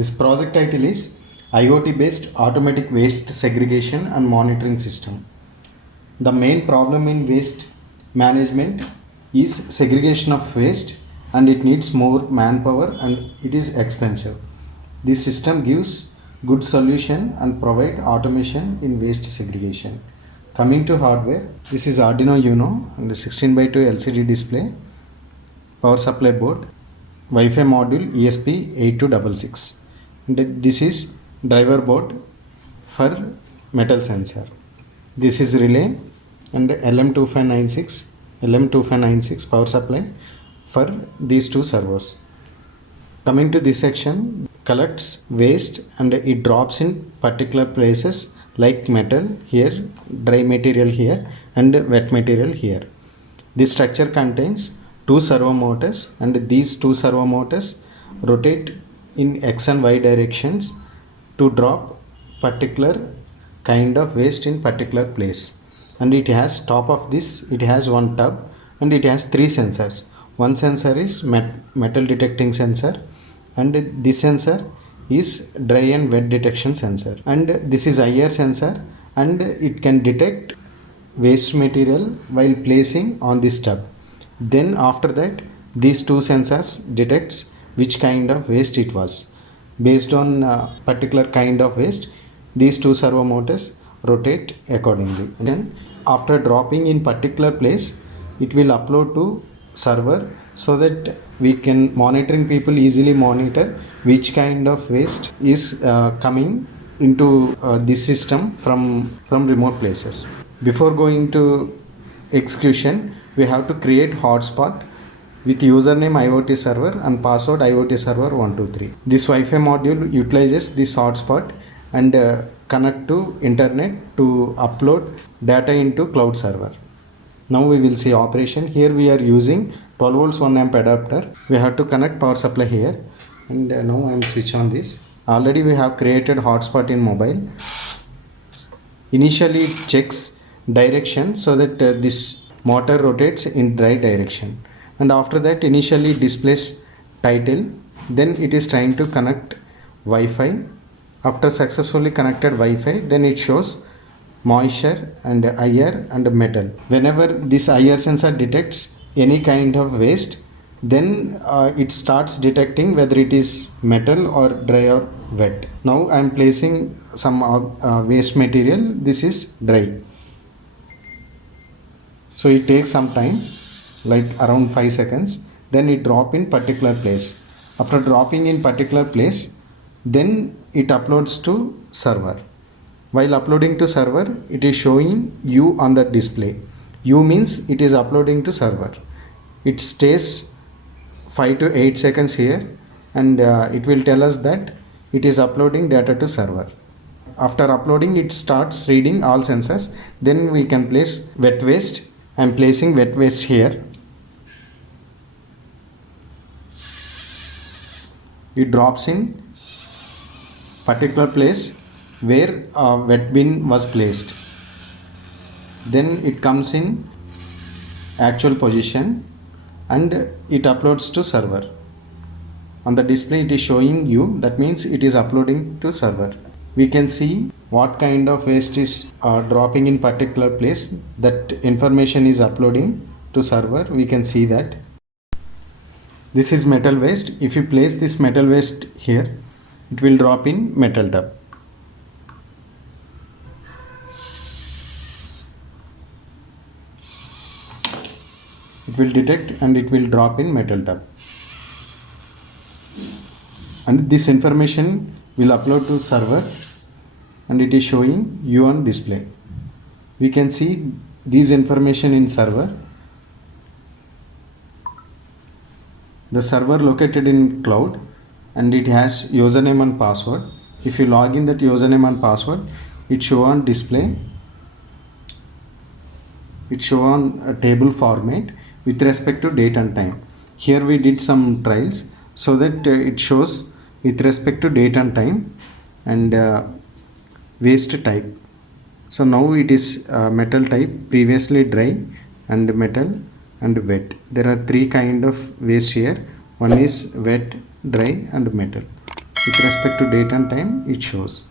This project title is IoT based automatic waste segregation and monitoring system. The main problem in waste management is segregation of waste, and it needs more manpower and it is expensive. This system gives good solution and provide automation in waste segregation. Coming to hardware, this is Arduino Uno and a 16:2 LCD display, power supply board, Wi-Fi module ESP8266. And this is driver board for metal sensor. This is relay and LM2596 power supply for these two servos. Coming to this section, collects waste and it drops in particular places like metal here, dry material here, and wet material here. This structure contains two servo motors, and these two servo motors rotate in X and Y directions to drop particular kind of waste in particular place. And it has top of this, it has one tub and it has three sensors. One sensor is metal detecting sensor, and this sensor is dry and wet detection sensor, and this is IR sensor, and it can detect waste material while placing on this tub. Then after that, these two sensors detects which kind of waste it was. Based on particular kind of waste, these two servo motors rotate accordingly. And then after dropping in particular place, it will upload to server so that we can monitoring people easily monitor which kind of waste is coming into this system from remote places. Before going to execution, we have to create hotspot with username IoT server and password IoT server 123. This Wi-Fi module utilizes this hotspot and connect to internet to upload data into cloud server. Now we will see operation. Here we are using 12 volts 1 amp adapter. We have to connect power supply here, and now I am switch on this. Already we have created hotspot in mobile. Initially it checks direction so that this motor rotates in right direction, and after that initially displays title. Then it is trying to connect Wi-Fi. After successfully connected Wi-Fi, then it shows moisture and IR and metal. Whenever this IR sensor detects any kind of waste, then it starts detecting whether it is metal or dry or wet. Now I am placing some waste material. This is dry, so it takes some time, like around 5 seconds. Then it drop in particular place. After dropping in particular place, then it uploads to server. While uploading to server, it is showing U on the display. U means it is uploading to server. It stays 5 to 8 seconds here, and it will tell us that it is uploading data to server. After uploading, it starts reading all sensors. Then we can place wet waste. I am placing wet waste here. It drops in particular place where wet bin was placed. Then it comes in actual position and it uploads to server. On the display it is showing U, that means it is uploading to server. We can see what kind of waste is dropping in particular place. That information is uploading to server. We can see that this is metal waste. If you place this metal waste here, it will drop in metal tub. It will detect and it will drop in metal tub, and this information will upload to server, and it is showing U on display. We can see these information in server. The server located in cloud, and it has username and password. If you log in that username and password, it show on display. It show on a table format with respect to date and time. Here we did some trials so that it shows with respect to date and time and waste type. So now it is metal type, previously dry and metal and wet. There are three kind of waste here. One is wet, dry and metal. with respect to date and time it shows.